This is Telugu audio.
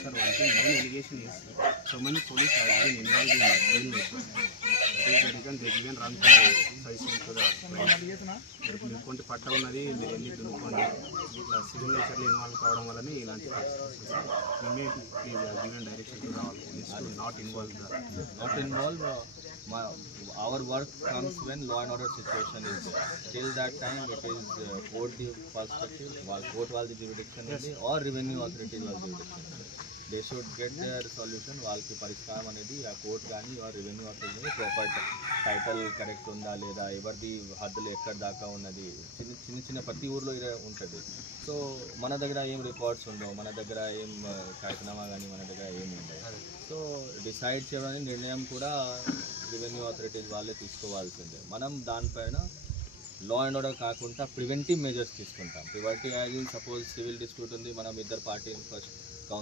sir, one thing, main allegation is so many police have been involved in bail making. That is the reason they given wrong suggestion to the client. మీరు కొంత పట్ట ఉన్నది, మీరు వెళ్ళి దున్నుకోండి, ఇట్లా సిగ్నేచర్లు ఇన్వాల్వ్ కావడం వల్లనే ఇలాంటి given direction to all police to not involve. Our work comes when law and order situation is there. Till that time it is court the perspective, court వాళ్ళ jurisdiction ఉంది or revenue authority వాళ్ళ jurisdiction. They should get their solution. వాళ్ళకి పరిష్కారం అనేది ఆ కోర్ట్ కానీ or revenue authority proper title correct ఉందా లేదా, ఎవరిది హద్దులు ఎక్కడ దాకా ఉన్నది, చిన్న ప్రతి ఊర్లో ఇదే ఉంటుంది. సో మన దగ్గర ఏం రికార్డ్స్ ఉండవు, మన దగ్గర ఏం కార్యక్రమా కానీ మన దగ్గర ఏమి ఉండవు. సో డిసైడ్ చేయడానికి నిర్ణయం కూడా రెవెన్యూ అథారిటీస్ వాళ్ళే తీసుకోవాల్సిందే. మనం దానిపైన లా అండ్ ఆర్డర్ కాకుండా ప్రివెంటివ్ మెజర్స్ తీసుకుంటాం. Preventive as in suppose civil dispute ఉంది, మనం ఇద్దరు పార్టీని ఫస్ట్